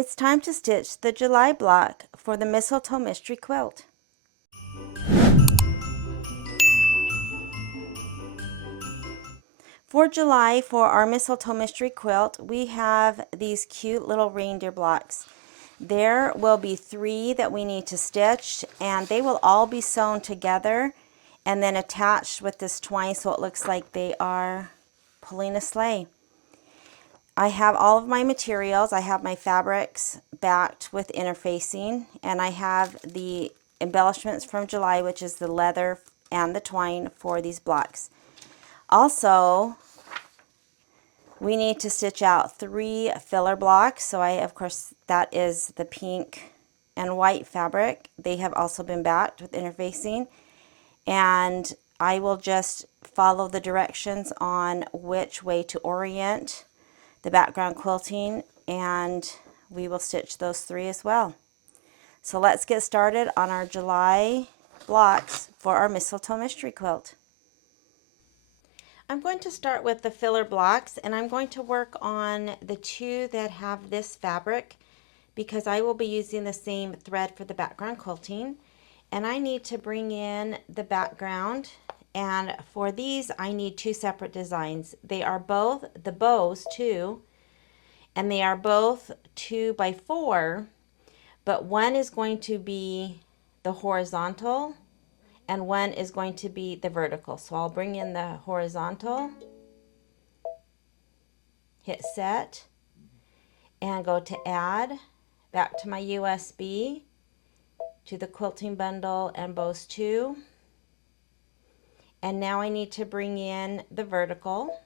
It's time to stitch the July block for the Mistletoe Mystery Quilt. For July, for our Mistletoe Mystery Quilt, we have these cute little reindeer blocks. There will be 3 that we need to stitch, and they will all be sewn together and then attached with this twine so it looks like they are pulling a sleigh. I have all of my materials. I have my fabrics backed with interfacing, and I have the embellishments from July, which is the leather and the twine for these blocks. Also, we need to stitch out 3 filler blocks. So of course, that is the pink and white fabric. They have also been backed with interfacing, and I will just follow the directions on which way to orient the background quilting, and we will stitch those 3 as well. So let's get started on our July blocks for our Mistletoe Mystery Quilt. I'm going to start with the filler blocks, and I'm going to work on the 2 that have this fabric because I will be using the same thread for the background quilting. And I need to bring in the background, and for these I need 2 separate designs. They are both the bows too, and they are both 2 by 4, but one is going to be the horizontal and one is going to be the vertical. So I'll bring in the horizontal, hit set, and go to add, back to my USB, to the quilting bundle and bows 2. And now I need to bring in the vertical.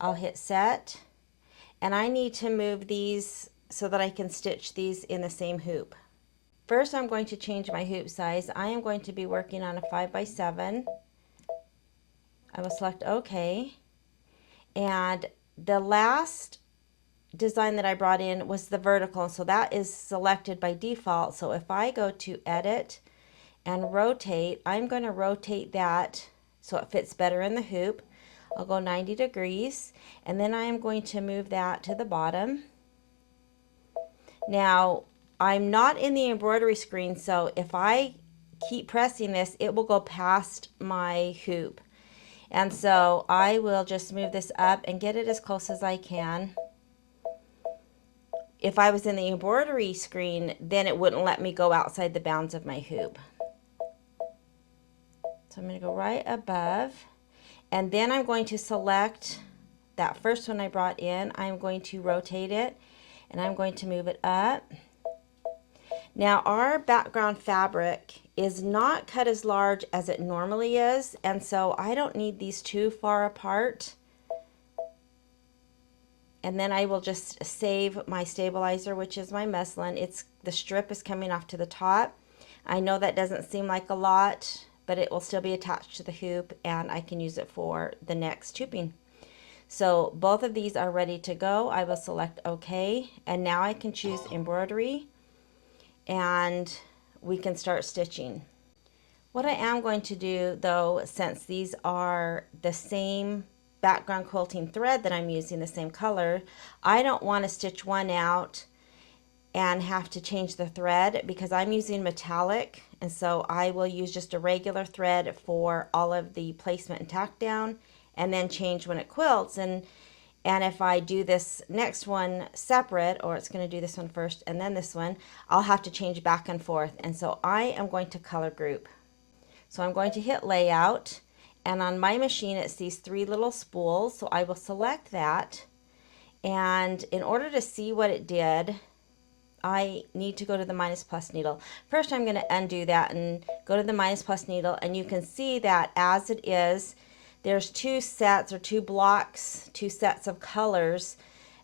I'll hit set, and I need to move these so that I can stitch these in the same hoop. First, I'm going to change my hoop size. I am going to be working on a 5 by 7. I will select OK. And the last design that I brought in was the vertical, so that is selected by default. So if I go to Edit and Rotate, I'm going to rotate that so it fits better in the hoop. I'll go 90 degrees, and then I am going to move that to the bottom. Now, I'm not in the embroidery screen, so if I keep pressing this, it will go past my hoop. And so I will just move this up and get it as close as I can. If I was in the embroidery screen, then it wouldn't let me go outside the bounds of my hoop. So I'm going to go right above, and then I'm going to select that first one I brought in. I'm going to rotate it, and I'm going to move it up. Now, our background fabric is not cut as large as it normally is, and so I don't need these too far apart. And then I will just save my stabilizer, which is my muslin. The strip is coming off to the top. I know that doesn't seem like a lot, but it will still be attached to the hoop, and I can use it for the next hooping. So both of these are ready to go. I will select OK, and now I can choose embroidery, and we can start stitching. What I am going to do, though, since these are the same background quilting thread that I'm using, the same color, I don't want to stitch one out and have to change the thread because I'm using metallic, and so I will use just a regular thread for all of the placement and tack down, and then change when it quilts. And if I do this next one separate, or it's going to do this one first and then this one, I'll have to change back and forth. And so I am going to color group. So I'm going to hit layout, and on my machine it's these 3 little spools, so I will select that. And in order to see what it did, I need to go to the minus plus needle. First, I'm going to undo that and go to the minus plus needle, and you can see that as it is, there's 2 sets or 2 blocks, 2 sets of colors.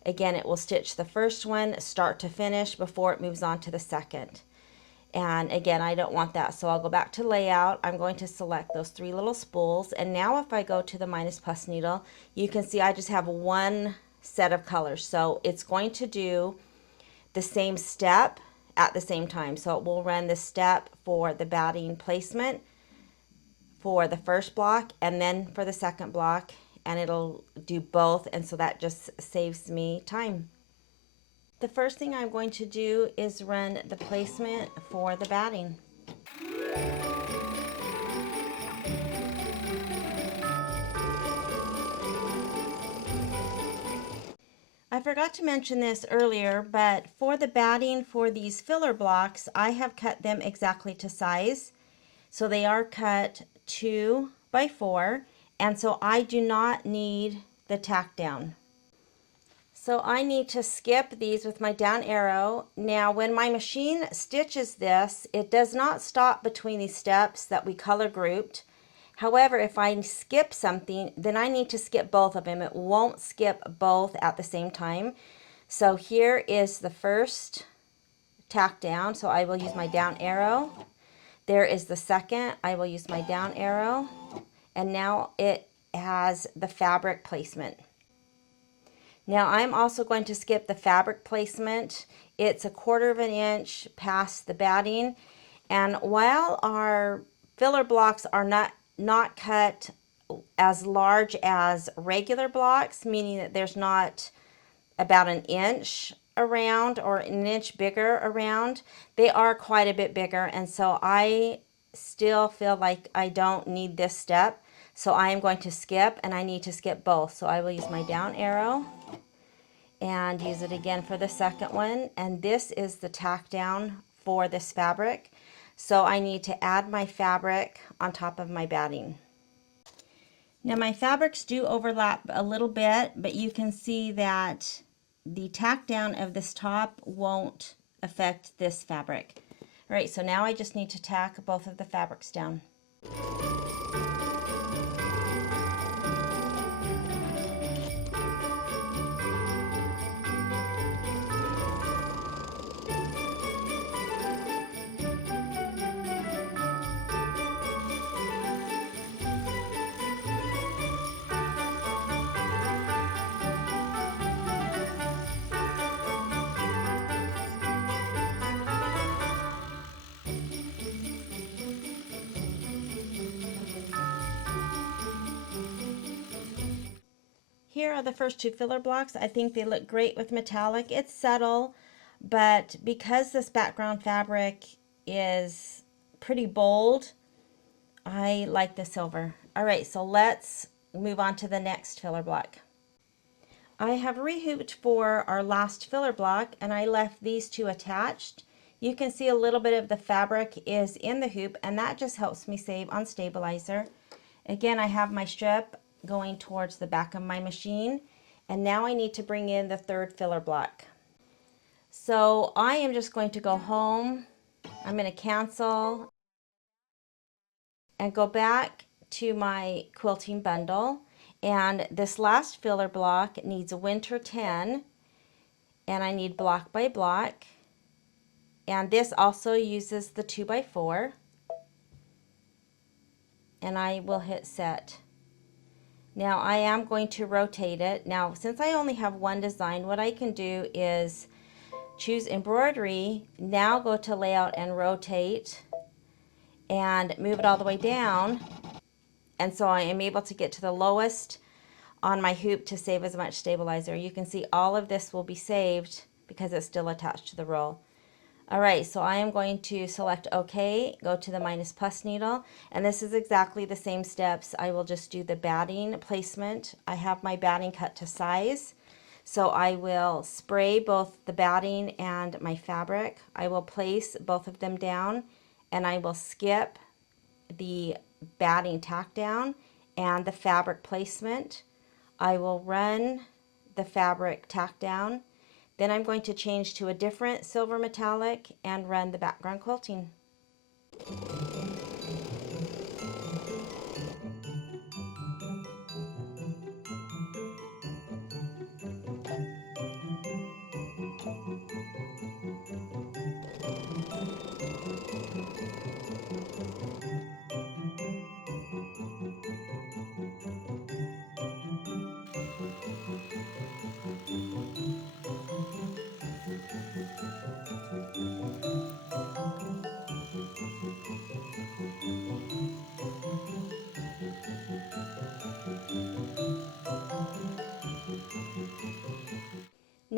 Again, it will stitch the first one start to finish before it moves on to the second. And again, I don't want that, so I'll go back to layout. I'm going to select those 3 little spools, and now if I go to the minus plus needle, you can see I just have 1 set of colors. So it's going to do the same step at the same time. So it will run this step for the batting placement for the first block and then for the second block, and it'll do both, and so that just saves me time. The first thing I'm going to do is run the placement for the batting. I forgot to mention this earlier, but for the batting for these filler blocks, I have cut them exactly to size. So they are cut 2 by 4, and so I do not need the tack down. So I need to skip these with my down arrow. Now when my machine stitches this, it does not stop between these steps that we color grouped. However, if I skip something, then I need to skip both of them. It won't skip both at the same time. So here is the first tack down, so I will use my down arrow. There is the second, I will use my down arrow, and now it has the fabric placement. Now I'm also going to skip the fabric placement. It's 1/4 of an inch past the batting, and while our filler blocks are not cut as large as regular blocks, meaning that there's not about an inch around or an inch bigger around, they are quite a bit bigger, and so I still feel like I don't need this step, so I am going to skip, and I need to skip both. So I will use my down arrow and use it again for the second one, and this is the tack down for this fabric, so I need to add my fabric on top of my batting. Now my fabrics do overlap a little bit, but you can see that the tack down of this top won't affect this fabric. All right, so now I just need to tack both of the fabrics down. Here are the first 2 filler blocks. I think they look great with metallic. It's subtle, but because this background fabric is pretty bold, I like the silver. All right, so let's move on to the next filler block. I have rehooped for our last filler block, and I left these 2 attached. You can see a little bit of the fabric is in the hoop, and that just helps me save on stabilizer. Again, I have my strip going towards the back of my machine, and now I need to bring in the 3rd filler block. So I am just going to go home. I'm going to cancel and go back to my quilting bundle, and this last filler block needs a winter 10, and I need block by block, and this also uses the 2 by 4, and I will hit set. Now I am going to rotate it. Now since I only have one design, what I can do is choose embroidery, now go to layout and rotate and move it all the way down, and so I am able to get to the lowest on my hoop to save as much stabilizer. You can see all of this will be saved because it's still attached to the roll. All right, so I am going to select OK, go to the -+ needle, and this is exactly the same steps. I will just do the batting placement. I have my batting cut to size, so I will spray both the batting and my fabric. I will place both of them down, and I will skip the batting tack down and the fabric placement. I will run the fabric tack down. Then I'm going to change to a different silver metallic and run the background quilting.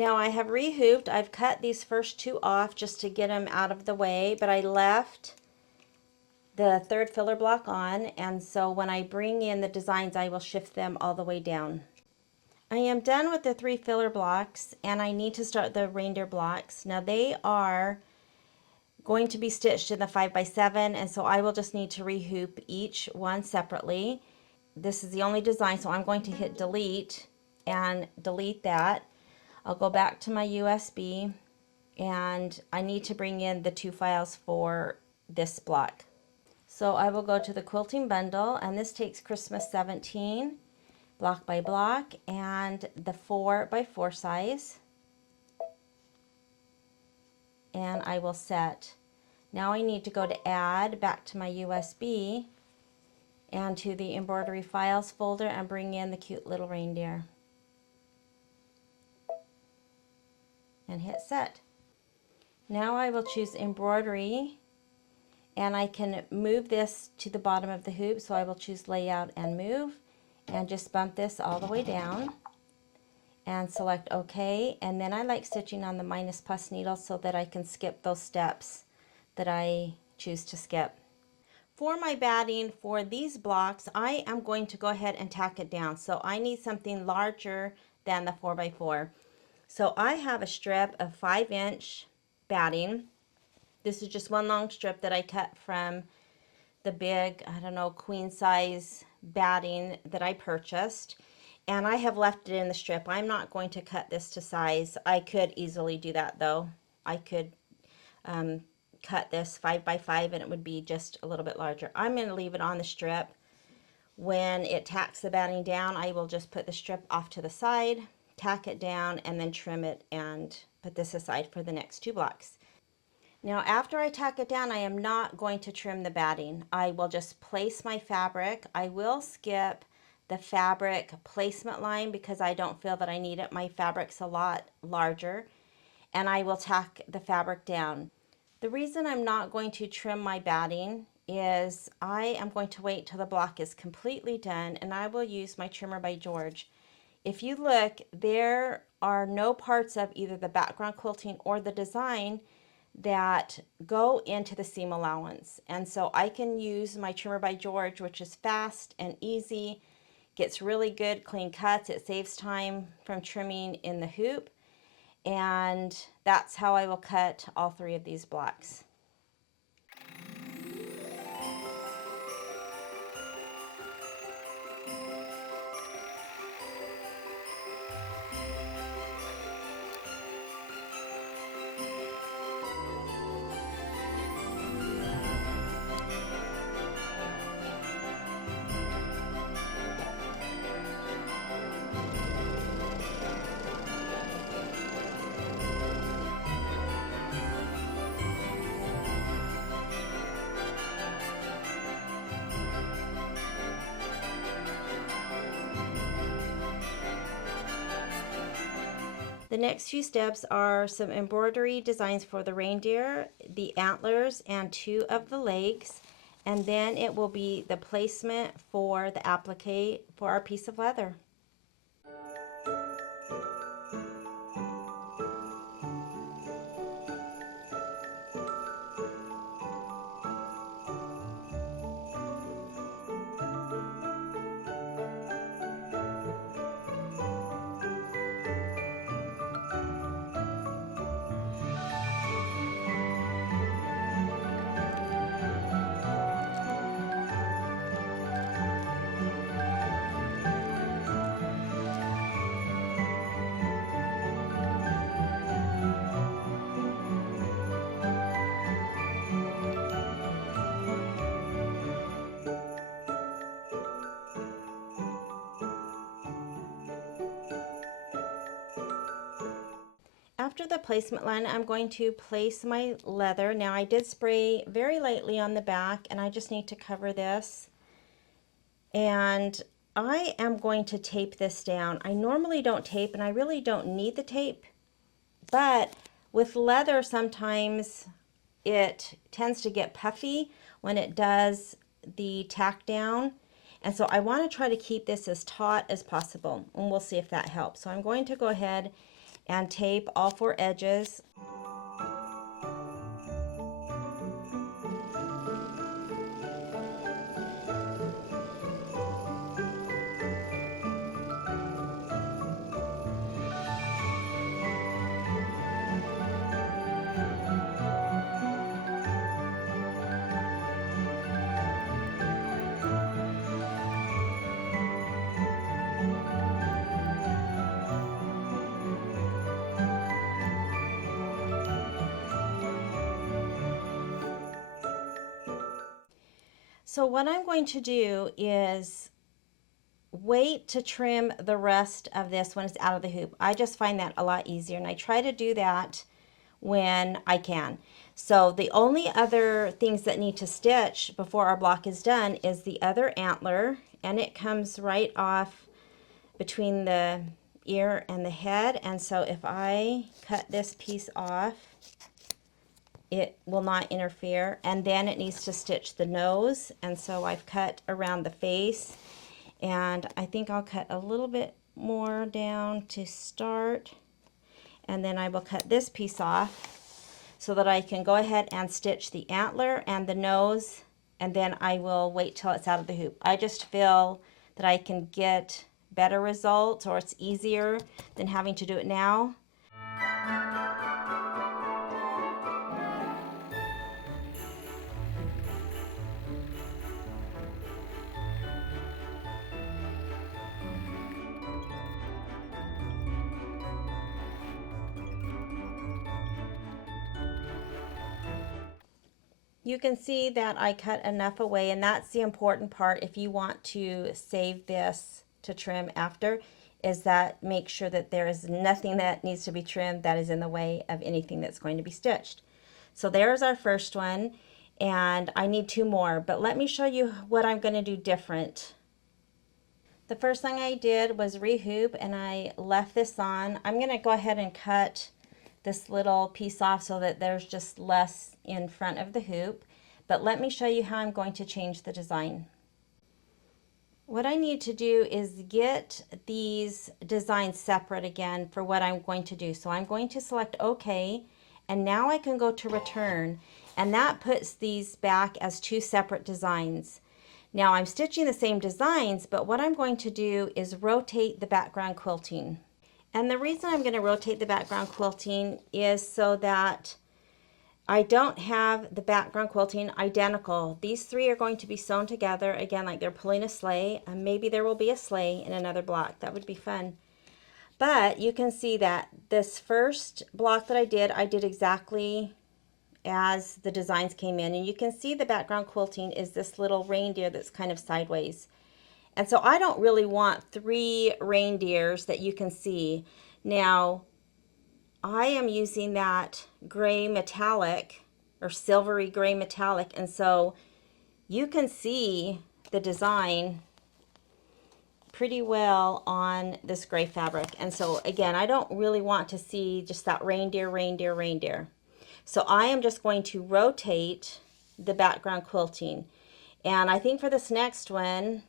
Now I have rehooped. I've cut these first two off just to get them out of the way, but I left the third filler block on, and so when I bring in the designs, I will shift them all the way down. I am done with the 3 filler blocks, and I need to start the reindeer blocks. Now they are going to be stitched in the 5x7, and so I will just need to rehoop each one separately. This is the only design, so I'm going to hit delete and delete that. I'll go back to my USB, and I need to bring in the 2 files for this block. So I will go to the quilting bundle, and this takes Christmas 17 block by block and the 4x4 size, and I will set. Now I need to go to add back to my USB and to the Embroidery Files folder and bring in the cute little reindeer and hit set. Now I will choose embroidery, and I can move this to the bottom of the hoop, so I will choose layout and move and just bump this all the way down and select OK. And then I like stitching on the minus plus needle so that I can skip those steps that I choose to skip. For my batting for these blocks, I am going to go ahead and tack it down. So I need something larger than the 4x4. So I have a strip of 5-inch batting. This is just one long strip that I cut from the big, I don't know, queen size batting that I purchased. And I have left it in the strip. I'm not going to cut this to size. I could easily do that though. I could cut this 5x5 and it would be just a little bit larger. I'm going to leave it on the strip. When it tacks the batting down, I will just put the strip off to the side, tack it down, and then trim it and put this aside for the next 2 blocks. Now after I tack it down, I am not going to trim the batting. I will just place my fabric. I will skip the fabric placement line because I don't feel that I need it. My fabric's a lot larger, and I will tack the fabric down. The reason I'm not going to trim my batting is I am going to wait till the block is completely done, and I will use my trimmer by George. If you look, there are no parts of either the background quilting or the design that go into the seam allowance, and so I can use my trimmer by George, which is fast and easy, gets really good clean cuts. It saves time from trimming in the hoop, and that's how I will cut all 3 of these blocks. The next few steps are some embroidery designs for the reindeer, the antlers, and 2 of the legs, and then it will be the placement for the applique for our piece of leather. After the placement line, I'm going to place my leather. Now I did spray very lightly on the back, and I just need to cover this. And I am going to tape this down. I normally don't tape, and I really don't need the tape, but with leather sometimes it tends to get puffy when it does the tack down. And so I want to try to keep this as taut as possible, and we'll see if that helps. So I'm going to go ahead and tape all 4 edges. So what I'm going to do is wait to trim the rest of this when it's out of the hoop. I just find that a lot easier, and I try to do that when I can. So the only other things that need to stitch before our block is done is the other antler, and it comes right off between the ear and the head. And so if I cut this piece off, it will not interfere. And then it needs to stitch the nose, and so I've cut around the face, and I think I'll cut a little bit more down to start, and then I will cut this piece off so that I can go ahead and stitch the antler and the nose, and then I will wait till it's out of the hoop. I just feel that I can get better results, or it's easier than having to do it now. You can see that I cut enough away, and that's the important part if you want to save this to trim after, is that make sure that there is nothing that needs to be trimmed that is in the way of anything that's going to be stitched. So there's our first one, and I need 2 more, but let me show you what I'm going to do different. The first thing I did was rehoop, and I left this on. I'm going to go ahead and cut this little piece off so that there's just less in front of the hoop. But let me show you how I'm going to change the design. What I need to do is get these designs separate again for what I'm going to do. So I'm going to select OK, and now I can go to return, and that puts these back as 2 separate designs. Now I'm stitching the same designs, but what I'm going to do is rotate the background quilting. And the reason I'm going to rotate the background quilting is so that I don't have the background quilting identical. These 3 are going to be sewn together, again, like they're pulling a sleigh, and maybe there will be a sleigh in another block. That would be fun. But you can see that this first block that I did exactly as the designs came in. And you can see the background quilting is this little reindeer that's kind of sideways. And so I don't really want 3 reindeers that you can see. Now, I am using that gray metallic, or silvery gray metallic, and so you can see the design pretty well on this gray fabric. And so again, I don't really want to see just that reindeer, reindeer, reindeer. So I am just going to rotate the background quilting. And I think for this next one,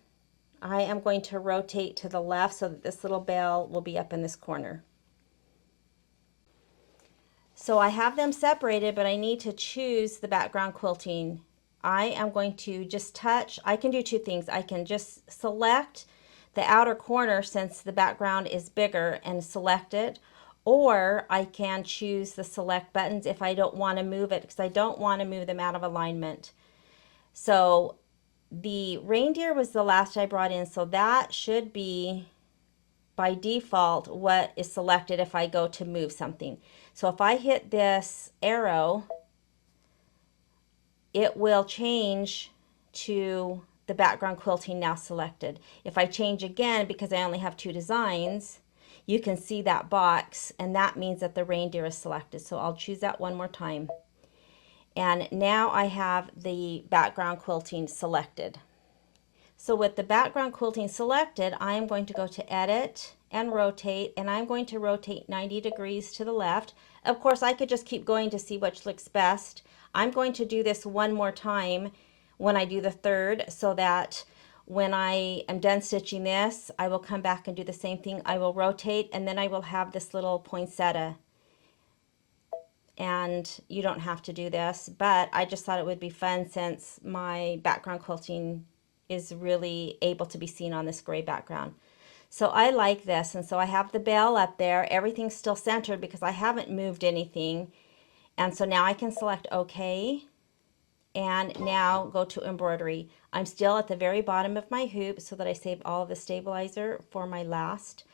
I am going to rotate to the left so that this little bell will be up in this corner. So I have them separated, but I need to choose the background quilting. I am going to just touch. I can do 2 things. I can just select the outer corner since the background is bigger and select it, or I can choose the select buttons if I don't want to move it, because I don't want to move them out of alignment. So the reindeer was the last I brought in, so that should be by default what is selected if I go to move something. So if I hit this arrow, it will change to the background quilting now selected. If I change again, because I only have 2 designs, you can see that box, and that means that the reindeer is selected. So I'll choose that one more time. And now I have the background quilting selected. So with the background quilting selected, I am going to go to Edit and Rotate, and I'm going to rotate 90 degrees to the left. Of course, I could just keep going to see which looks best. I'm going to do this one more time when I do the third, so that when I am done stitching this, I will come back and do the same thing. I will rotate, and then I will have this little poinsettia. And you don't have to do this, but I just thought it would be fun since my background quilting is really able to be seen on this gray background. So I like this, and so I have the bell up there. Everything's still centered because I haven't moved anything. And so now I can select OK, and now go to embroidery. I'm still at the very bottom of my hoop so that I save all of the stabilizer for my last,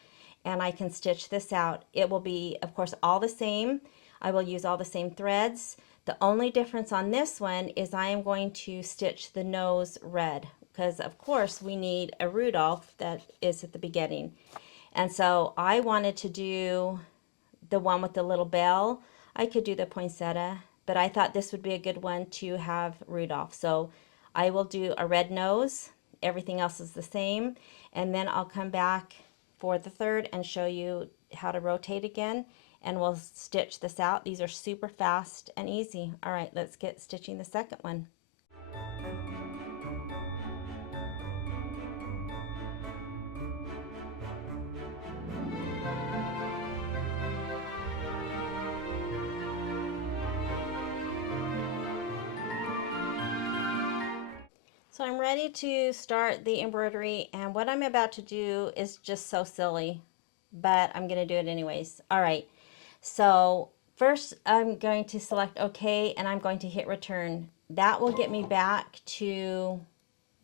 and I can stitch this out. It will be, of course, all the same. I will use all the same threads. The only difference on this one is I am going to stitch the nose red because, of course, we need a Rudolph that is at the beginning. And so I wanted to do the one with the little bell. I could do the poinsettia, but I thought this would be a good one to have Rudolph. So I will do a red nose. Everything else is the same. And then I'll come back for the third and show you how to rotate again, and we'll stitch this out. These are super fast and easy. All right, let's get stitching the second one. So I'm ready to start the embroidery, and what I'm about to do is just so silly, but I'm going to do it anyways. All right, so first I'm going to select OK, and I'm going to hit return. That will get me back to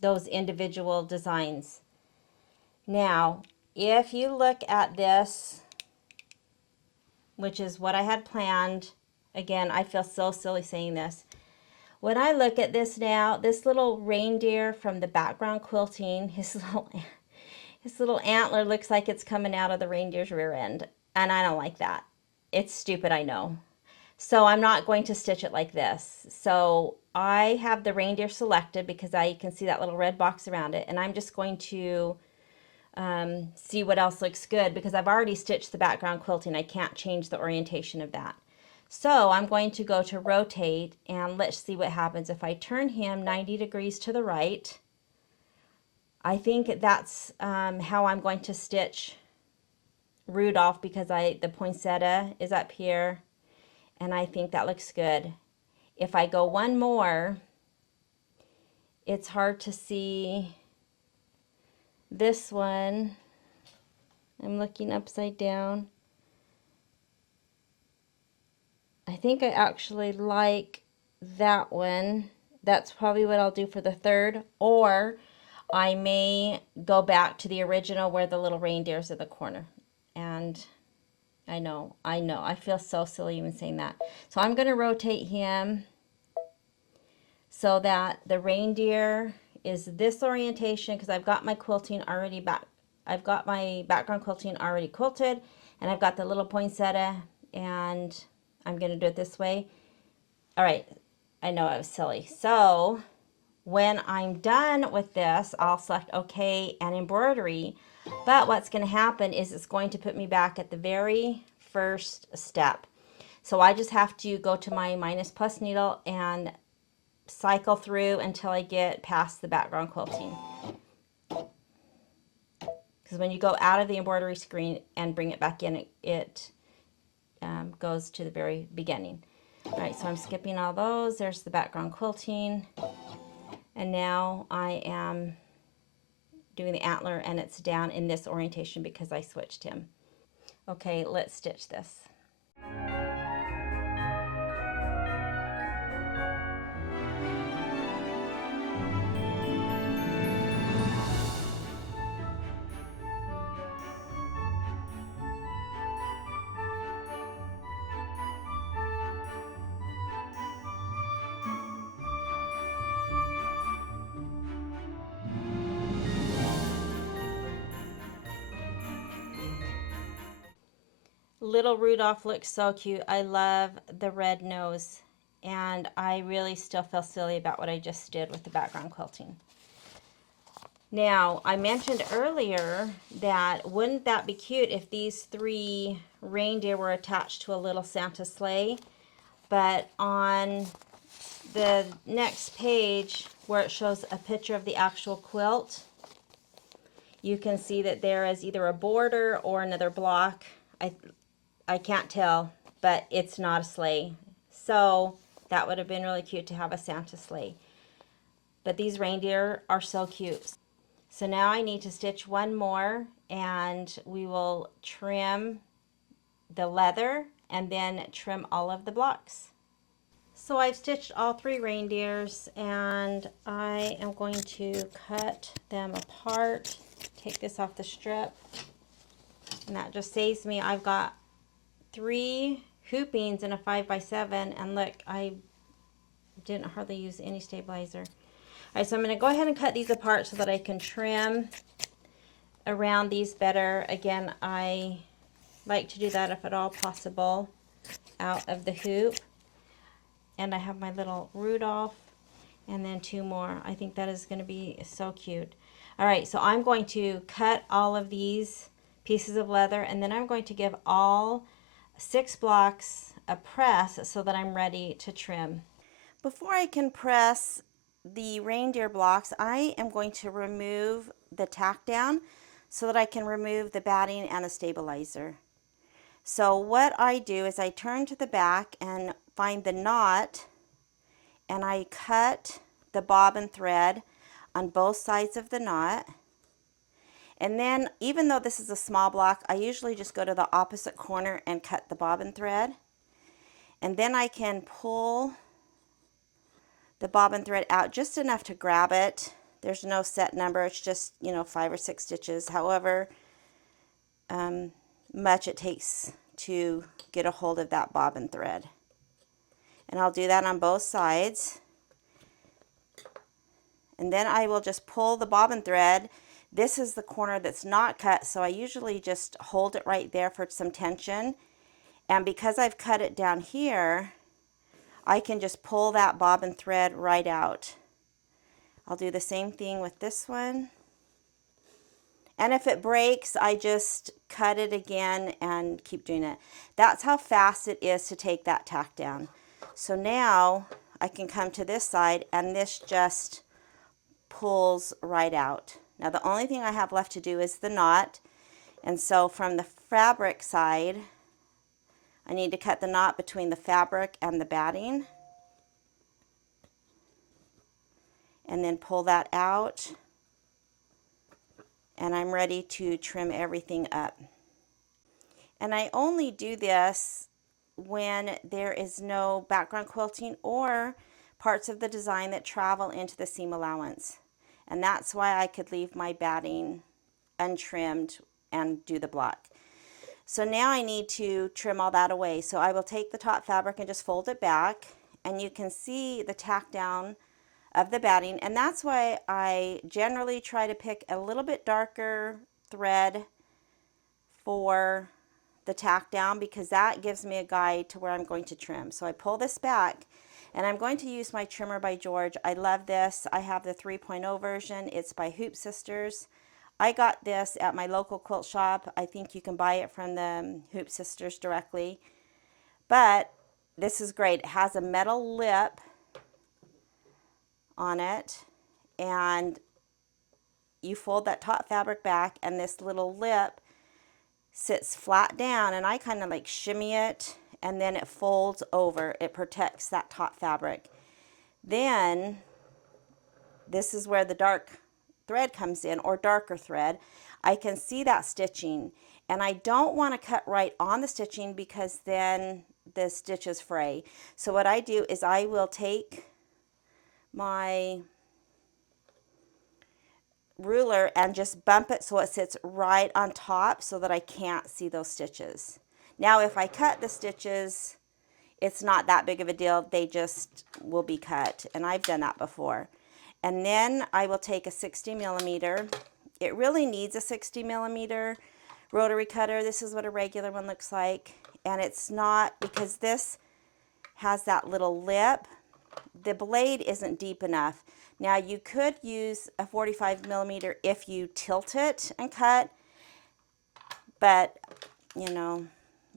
those individual designs. Now, if you look at this, which is what I had planned, again, I feel so silly saying this. When I look at this now, this little reindeer from the background quilting, his little antler looks like it's coming out of the reindeer's rear end, and I don't like that. It's stupid, I know. So I'm not going to stitch it like this. So I have the reindeer selected because I can see that little red box around it, and I'm just going to see what else looks good because I've already stitched the background quilting. I can't change the orientation of that. So I'm going to go to rotate, and let's see what happens if I turn him 90 degrees to the right. I think that's how I'm going to stitch Rudolph because the poinsettia is up here, and I think that looks good. If I go one more, it's hard to see this one. I'm looking upside down. I think I actually like that one. That's probably what I'll do for the third, or I may go back to the original where the little reindeer's in the corner. And I know, I feel so silly even saying that. So I'm going to rotate him so that the reindeer is this orientation because I've got my quilting already back. I've got my background quilting already quilted, and I've got the little poinsettia, and I'm going to do it this way. All right, I know I was silly. So when I'm done with this, I'll select OK and embroidery. But what's going to happen is it's going to put me back at the very first step. So I just have to go to my minus plus needle and cycle through until I get past the background quilting. Because when you go out of the embroidery screen and bring it back in, it goes to the very beginning. All right, so I'm skipping all those. There's the background quilting. And now I am doing the antler, and it's down in this orientation because I switched him. Okay, let's stitch this. Little Rudolph looks so cute. I love the red nose, and I really still feel silly about what I just did with the background quilting. Now, I mentioned earlier that wouldn't that be cute if these three reindeer were attached to a little Santa sleigh? But on the next page where it shows a picture of the actual quilt, you can see that there is either a border or another block. I can't tell, but it's not a sleigh. So that would have been really cute to have a Santa sleigh. But these reindeer are so cute. So now I need to stitch one more, and we will trim the leather and then trim all of the blocks. So I've stitched all 3 reindeers, and I am going to cut them apart. Take this off the strip, and that just saves me. I've got 3 hoopings in a 5x7, and look, I didn't hardly use any stabilizer. All right, so I'm going to go ahead and cut these apart so that I can trim around these better. Again, I like to do that if at all possible out of the hoop. And I have my little Rudolph, and then 2 more. I think that is going to be so cute. All right, so I'm going to cut all of these pieces of leather, and then I'm going to give all 6 blocks a press so that I'm ready to trim. Before I can press the reindeer blocks, I am going to remove the tack down so that I can remove the batting and the stabilizer. So what I do is I turn to the back and find the knot, and I cut the bobbin thread on both sides of the knot. And then, even though this is a small block, I usually just go to the opposite corner and cut the bobbin thread. And then I can pull the bobbin thread out just enough to grab it. There's no set number, it's just, 5 or 6 stitches, however much it takes to get a hold of that bobbin thread. And I'll do that on both sides. And then I will just pull the bobbin thread. This is the corner that's not cut, so I usually just hold it right there for some tension. And because I've cut it down here, I can just pull that bobbin thread right out. I'll do the same thing with this one. And if it breaks, I just cut it again and keep doing it. That's how fast it is to take that tack down. So now I can come to this side, and this just pulls right out. Now the only thing I have left to do is the knot. And so from the fabric side, I need to cut the knot between the fabric and the batting. And then pull that out. And I'm ready to trim everything up. And I only do this when there is no background quilting or parts of the design that travel into the seam allowance. And that's why I could leave my batting untrimmed and do the block. So now I need to trim all that away. So I will take the top fabric and just fold it back, and you can see the tack down of the batting, and that's why I generally try to pick a little bit darker thread for the tack down, because that gives me a guide to where I'm going to trim. So I pull this back, and I'm going to use my trimmer by George. I love this. I have the 3.0 version. It's by Hoop Sisters. I got this at my local quilt shop. I think you can buy it from the Hoop Sisters directly. But this is great. It has a metal lip on it, and you fold that top fabric back, and this little lip sits flat down, and I kind of like shimmy it, and then it folds over. It protects that top fabric. Then this is where the dark thread comes in, or darker thread. I can see that stitching, and I don't want to cut right on the stitching because then the stitches fray. So what I do is I will take my ruler and just bump it so it sits right on top so that I can't see those stitches. Now if I cut the stitches, it's not that big of a deal. They just will be cut, and I've done that before. And then I will take a 60mm. It really needs a 60mm rotary cutter. This is what a regular one looks like, and it's not, because this has that little lip, the blade isn't deep enough. Now you could use a 45mm if you tilt it and cut, but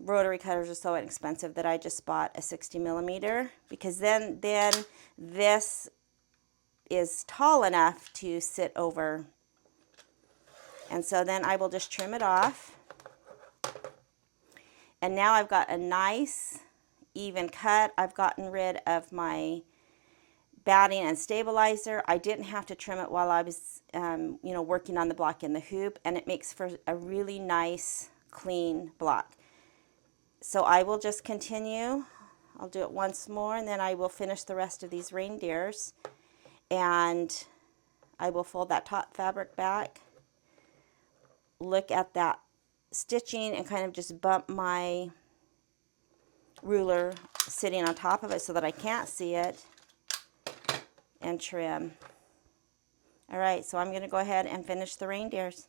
rotary cutters are so inexpensive that I just bought a 60mm, because then this is tall enough to sit over And so then I will just trim it off. And now I've got a nice even cut. I've gotten rid of my batting and stabilizer. I didn't have to trim it while I was working on the block in the hoop, and it makes for a really nice clean block. So I will just continue. I'll do it once more, and then I will finish the rest of these reindeers, and I will fold that top fabric back, look at that stitching, and kind of just bump my ruler sitting on top of it so that I can't see it, and trim. All right, so I'm going to go ahead and finish the reindeers.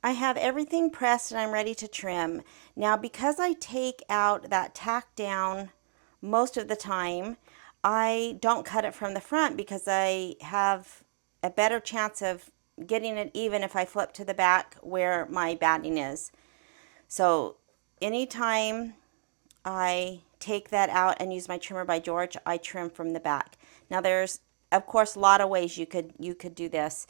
I have everything pressed and I'm ready to trim. Now, because I take out that tack down most of the time, I don't cut it from the front because I have a better chance of getting it even if I flip to the back where my batting is. So anytime I take that out and use my trimmer by George, I trim from the back. Now there's, of course, a lot of ways you could do this.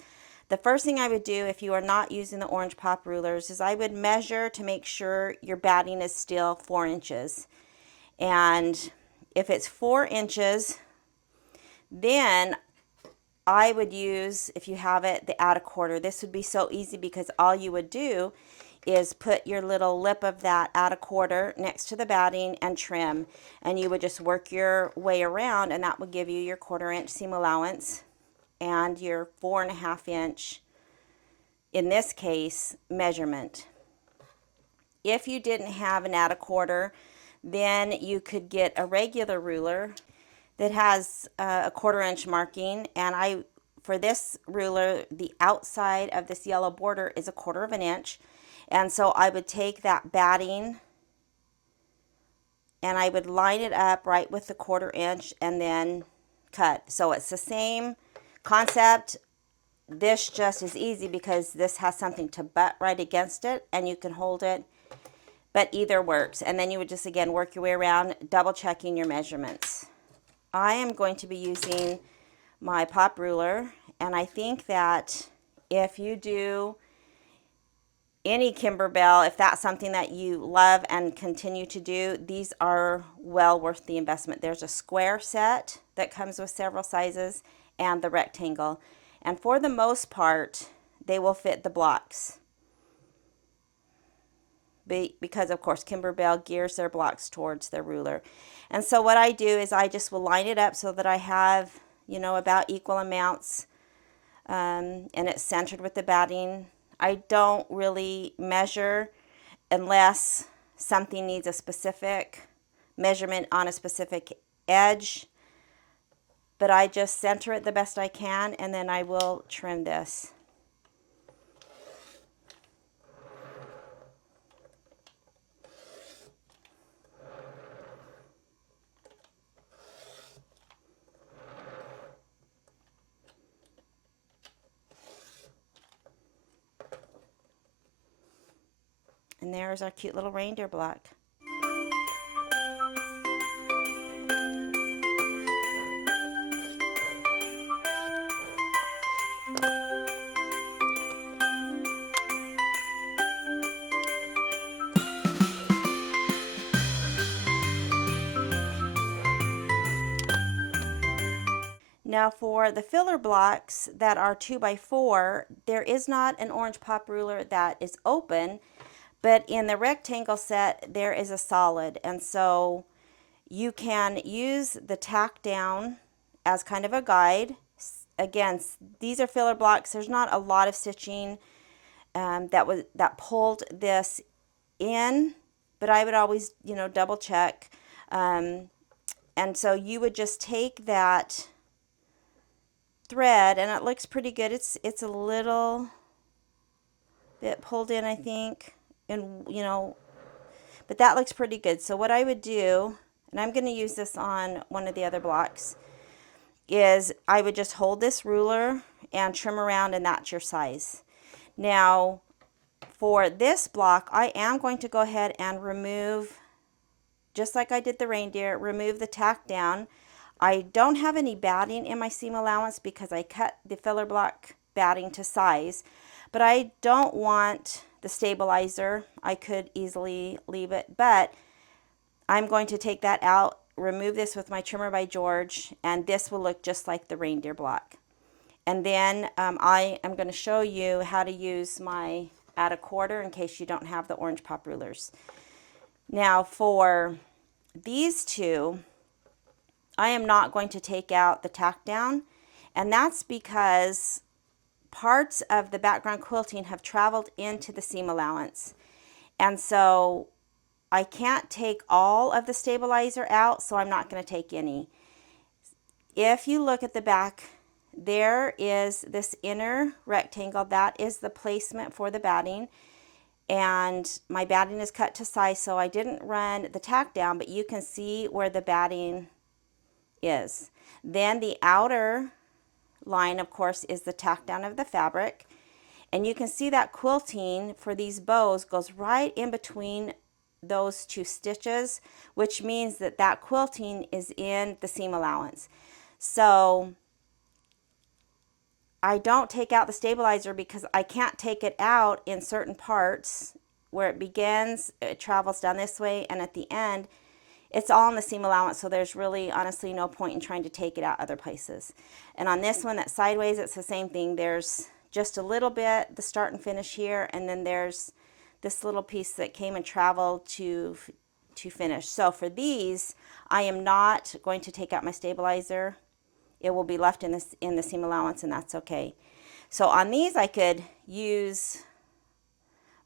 The first thing I would do if you are not using the orange pop rulers is I would measure to make sure your batting is still 4 inches. And if it's 4 inches, then I would use, if you have it, the add a quarter. This would be so easy because all you would do is put your little lip of that add a quarter next to the batting and trim. And you would just work your way around, and that would give you your 1/4 inch seam allowance and your 4.5 inch, in this case, measurement. If you didn't have an add a quarter, then you could get a regular ruler that has a 1/4 inch marking, and for this ruler, the outside of this yellow border is 1/4 inch, and so I would take that batting and I would line it up right with the 1/4 inch and then cut. So it's the same concept. This just is easy because this has something to butt right against it and you can hold it, but either works. And then you would just again work your way around, double checking your measurements. I am going to be using my pop ruler, and I think that if you do any Kimberbell, if that's something that you love and continue to do, these are well worth the investment. There's a square set that comes with several sizes and the rectangle. And for the most part, they will fit the blocks. Because, of course, Kimberbell gears their blocks towards their ruler. And so what I do is I just will line it up so that I have, about equal amounts, and it's centered with the batting. I don't really measure unless something needs a specific measurement on a specific edge, but I just center it the best I can, and then I will trim this. And there's our cute little reindeer block. Now for the filler blocks that are 2x4, there is not an orange pop ruler that is open, but in the rectangle set there is a solid, and so you can use the tack down as kind of a guide. Again, these are filler blocks. There's not a lot of stitching that pulled this in, but I would always double check, and so you would just take that thread, and it looks pretty good. It's a little bit pulled in, I think, and but that looks pretty good. So what I would do, and I'm going to use this on one of the other blocks, is I would just hold this ruler and trim around, and that's your size. Now for this block, I am going to go ahead and remove just like I did the reindeer, remove the tack down. I don't have any batting in my seam allowance because I cut the filler block batting to size, but I don't want the stabilizer. I could easily leave it, but I'm going to take that out, remove this with my trimmer by George, and this will look just like the reindeer block. And then I am going to show you how to use my add a quarter in case you don't have the orange pop rulers. Now for these two, I am not going to take out the tack down, and that's because parts of the background quilting have traveled into the seam allowance. And so I can't take all of the stabilizer out, so I'm not going to take any. If you look at the back, there is this inner rectangle. That is the placement for the batting. And my batting is cut to size, so I didn't run the tack down, but you can see where the batting is. Then the outer line, of course, is the tack down of the fabric. And you can see that quilting for these bows goes right in between those two stitches, which means that that quilting is in the seam allowance. So I don't take out the stabilizer because I can't take it out in certain parts. Where it begins, it travels down this way, and at the end, it's all in the seam allowance, so there's really honestly no point in trying to take it out other places. And on this one that's sideways, it's the same thing. There's just a little bit, the start and finish here, and then there's this little piece that came and traveled to finish. So for these, I am not going to take out my stabilizer. It will be left in the seam allowance, and that's okay. So on these, I could use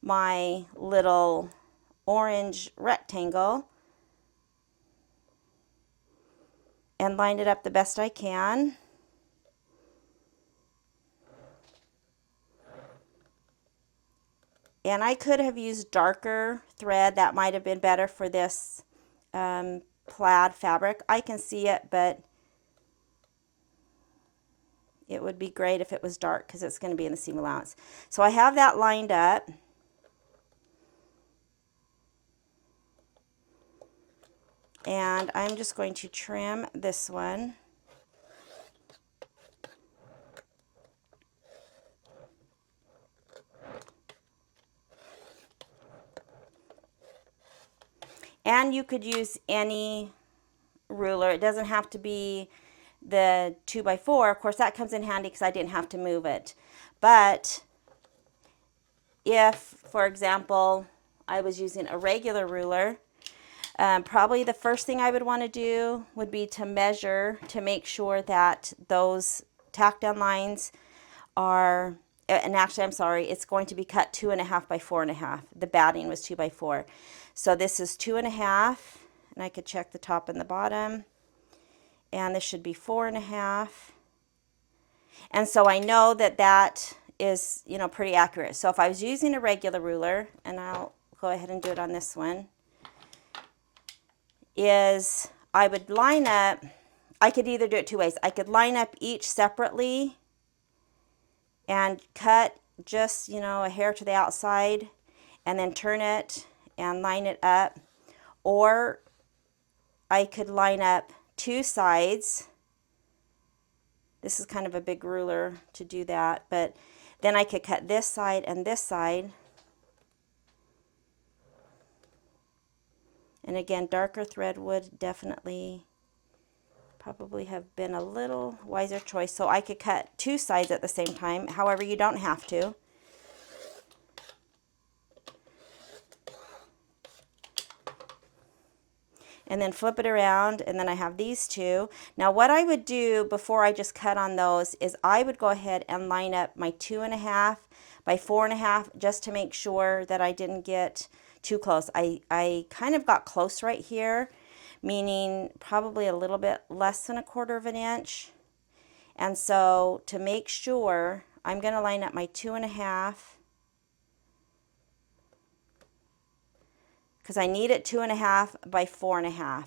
my little orange rectangle and line it up the best I can. And I could have used darker thread. That might have been better for this plaid fabric. I can see it, but it would be great if it was dark because it's going to be in the seam allowance. So I have that lined up. And I'm just going to trim this one. And you could use any ruler. It doesn't have to be the 2x4. Of course, that comes in handy because I didn't have to move it. But if, for example, I was using a regular ruler, probably the first thing I would want to do would be to measure to make sure that those tack down lines are, and actually I'm sorry, it's going to be cut 2.5 by 4.5. The batting was 2 by 4. So this is 2.5, and I could check the top and the bottom. And this should be 4.5. And so I know that that is, you know, pretty accurate. So if I was using a regular ruler, and I'll go ahead and do it on this one, is I would line up, I could either do it two ways. I could line up each separately and cut just, you know, a hair to the outside and then turn it and line it up. Or I could line up two sides. This is kind of a big ruler to do that, but then I could cut this side and this side. And again, darker thread would definitely probably have been a little wiser choice. So I could cut two sides at the same time. However, you don't have to. And then flip it around, and then I have these two. Now what I would do before I just cut on those is I would go ahead and line up my 2.5 by 4.5 just to make sure that I didn't get too close. I kind of got close right here, meaning probably a little bit less than 1/4 inch. And so to make sure, I'm going to line up my 2.5 because I need it 2.5 by 4.5.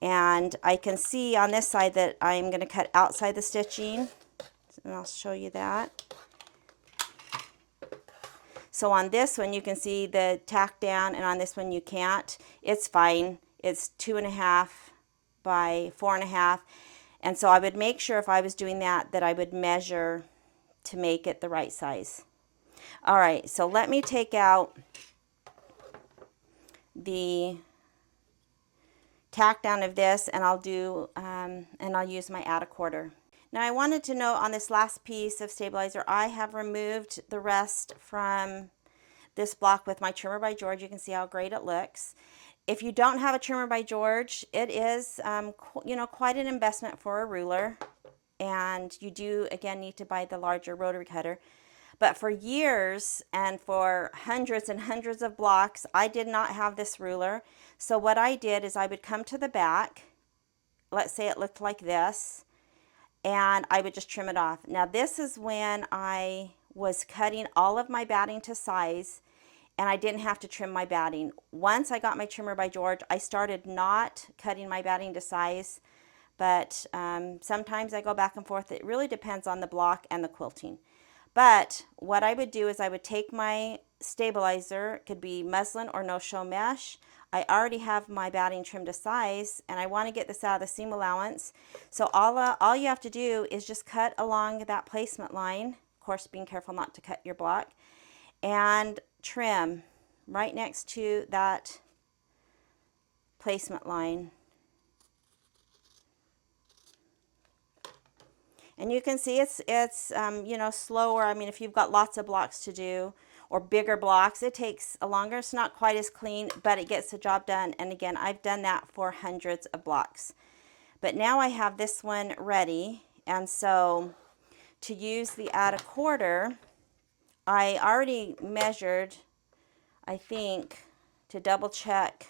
And I can see on this side that I'm going to cut outside the stitching, and I'll show you that. So on this one you can see the tack down, and on this one you can't. It's fine. It's 2.5 by 4.5. And so I would make sure if I was doing that, that I would measure to make it the right size. All right, so let me take out the tack down of this, and I'll do and I'll use my add a quarter. Now I wanted to note on this last piece of stabilizer, I have removed the rest from this block with my trimmer by George. You can see how great it looks. If you don't have a trimmer by George, it is you know, quite an investment for a ruler, and you do again need to buy the larger rotary cutter. But for years and for hundreds and hundreds of blocks, I did not have this ruler. So what I did is I would come to the back, let's say it looked like this, and I would just trim it off. Now this is when I was cutting all of my batting to size, and I didn't have to trim my batting. Once I got my trimmer by George, I started not cutting my batting to size, but sometimes I go back and forth. It really depends on the block and the quilting. But what I would do is I would take my stabilizer, it could be muslin or no-show mesh. I already have my batting trimmed to size, and I want to get this out of the seam allowance. So all you have to do is just cut along that placement line, of course being careful not to cut your block, and trim right next to that placement line. And you can see it's you know, slower. I mean, if you've got lots of blocks to do or bigger blocks, it takes longer. It's not quite as clean, but it gets the job done. And again, I've done that for hundreds of blocks. But now I have this one ready. And so to use the add a quarter, I already measured, I think, to double check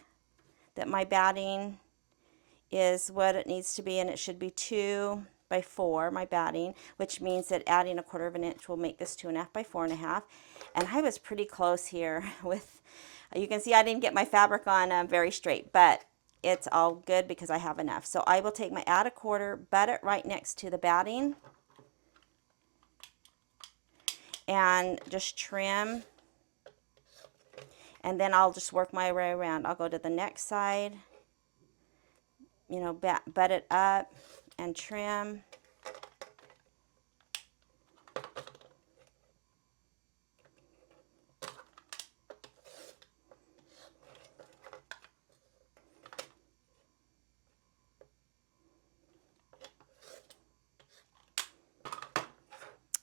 that my batting is what it needs to be, and it should be 2 by 4, my batting, which means that adding 1/4 of an inch will make this 2.5 by 4.5. And I was pretty close here with, you can see I didn't get my fabric on very straight, but it's all good because I have enough. So I will take my add a quarter, butt it right next to the batting, and just trim, and then I'll just work my way around. I'll go to the next side, you know, butt it up and trim.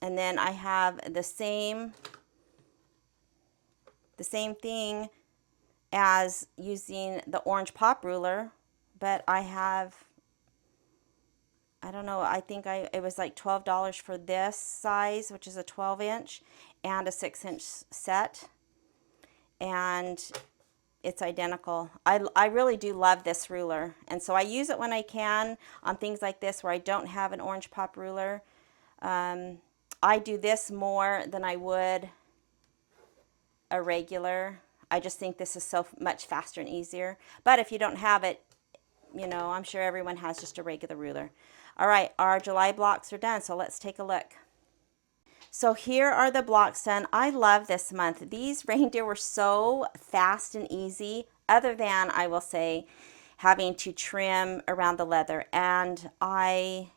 And then I have the same thing as using the orange pop ruler, but I have, I don't know, I think it was like $12 for this size, which is a 12-inch and a 6-inch set, and it's identical. I really do love this ruler, and so I use it when I can on things like this where I don't have an orange pop ruler. I do this more than I would a regular. I just think this is so much faster and easier. But if you don't have it, you know, I'm sure everyone has just a regular ruler. All right, our July blocks are done, so let's take a look. So here are the blocks done. I love this month. These reindeer were so fast and easy, other than, I will say, having to trim around the leather. And I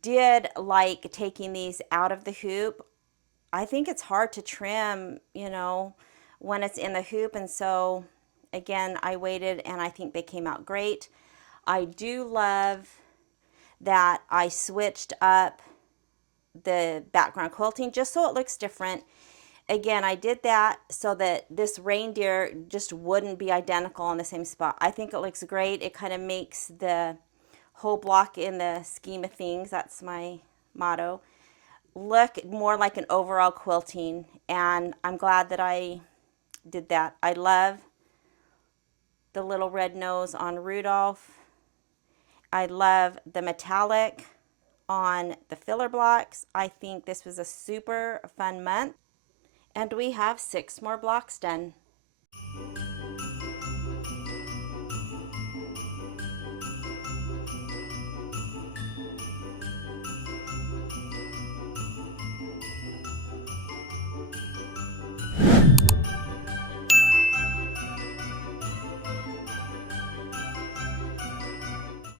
did like taking these out of the hoop. I think it's hard to trim, you know, when it's in the hoop. And so, again, I waited, and I think they came out great. I do love that I switched up the background quilting just so it looks different. Again, I did that so that this reindeer just wouldn't be identical on the same spot. I think it looks great. It kind of makes the whole block in the scheme of things, that's my motto, look more like an overall quilting, and I'm glad that I did that. I love the little red nose on Rudolph. I love the metallic on the filler blocks. I think this was a super fun month, and we have 6 more blocks done.